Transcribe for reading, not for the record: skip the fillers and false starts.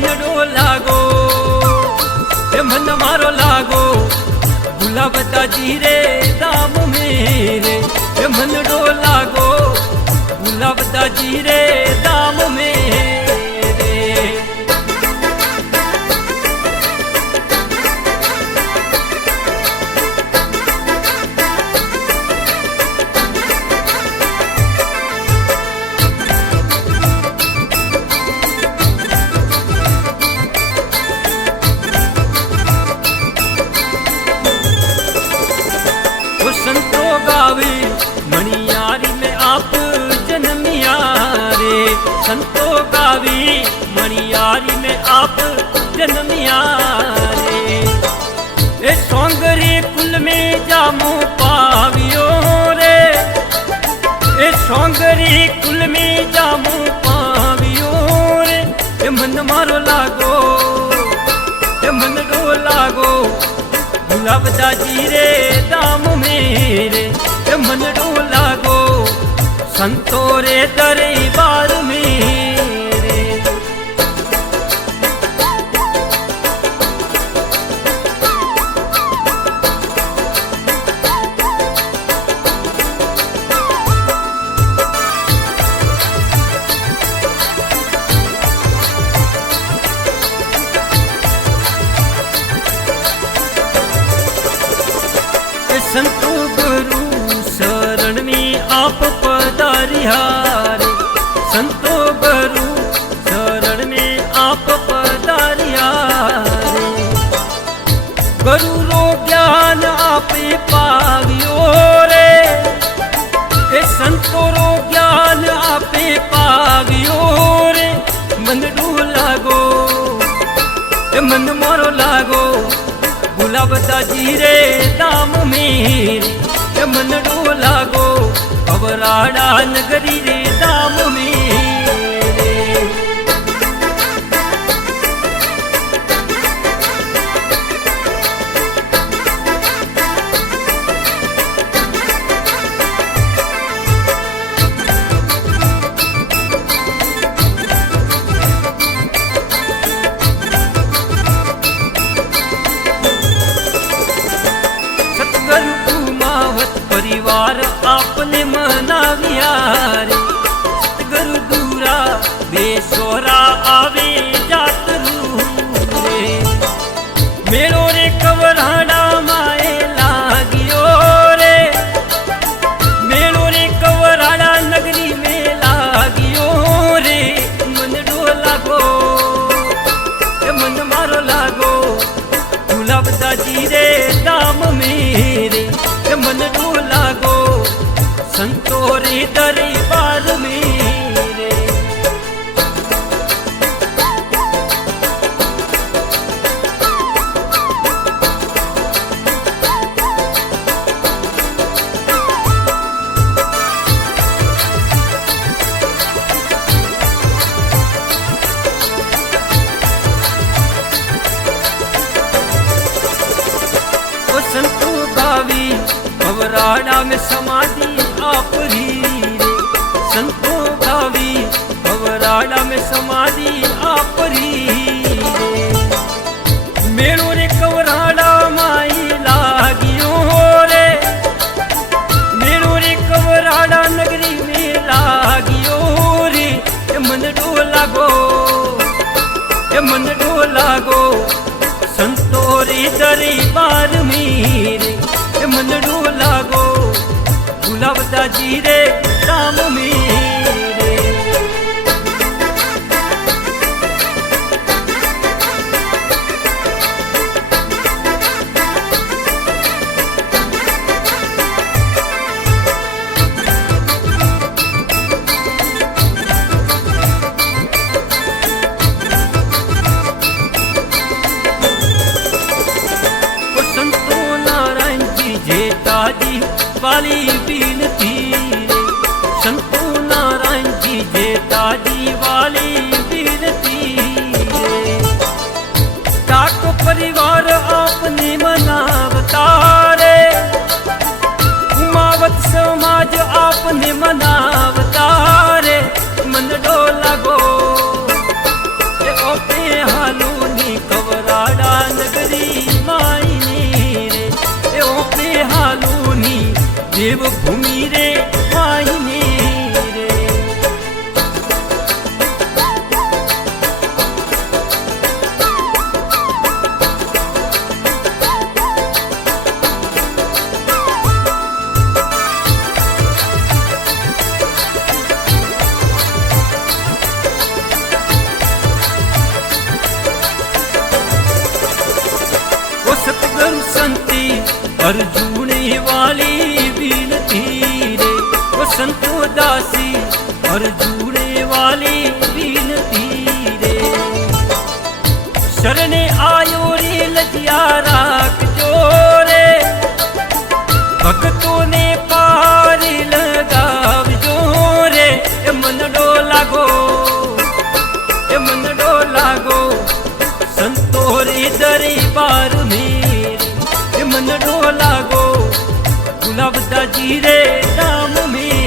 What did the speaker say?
मनडो लागो ए मन मारो लागो गुलाबता जी रे दाम मेरे ए मनडो लागो गुलाबता जी रे दाम मेरे। संतो गावे मणियारी में आप जन्मिया रे, संतो गावी मणियारी में आप जन्मिया रे। ए सोंगरी कुल में जामो पावियो रे, ए सोंगरी कुल में जामो पावियो रे। ए मन मारो लागो ए मन डो लागो गुलाबता जी रे दाम मेरे ए मन डो लागो संतो रे दरबार मेरे। संतो गुरु शरण में आप पधारिया रे, संतो गुरु शरण में आप पधारिया रे। गुरु रो ज्ञान आपे पावियो रे, ए संतो रो ज्ञान आपे पावियो रे। मन डो लागो ए मन मारो लागो गुलाबता जी रे दाम मेरे ए मन डो लागो अवराड़ा नगरी रे दाम मेरे। परिवार आपने मनाविया रे, सतगुरु दूरा बेसोरा आवे जात रे। मेरो रे कवराड़ा माए लागियो रे, मेरो रे कवराड़ा नगरी में लागियो रे। मन डो लागो ए मन मारो लागो गुलाबता जी रे दाम मेरे ए मन डो लागो संतो रे दरबार मेरे। ओ संतो गावी भवराड़ा में समाधि आप री रे, संतो गावी भवराड़ा में समाधि आप री रे। मेरो रे कवराड़ा माई लागियो रे, मेरो रे कवराड़ा नगरी में लागियो रे। ए मन डो लागो ए मन डो लागो संतो रे दरबार मेरे ए मन डो लागो गुलाबता जी रे दाम मेरे। जी वाली बीनती रे, संतो नारायण जी जेता जी वाली बीनती रे। काको परिवार आपने मनावता रे, उमावत समाज आपने मनावता रे। मन डो लागो ए ओके देवभूमि रे वाहिनी रे। वो सतगुरु संती अर्जुन वाली विनती रे, वो संत दासी अर्जुन वाली विनती रे। शरणे आयो रे लजिया राख जोरे, भक्तों ने पार लगाव जोरे। ए मनडो लागो, ए मनडो लागो संतो रे दरबार में। ए मनडो लागो गुलाब दाजी रे नाम में।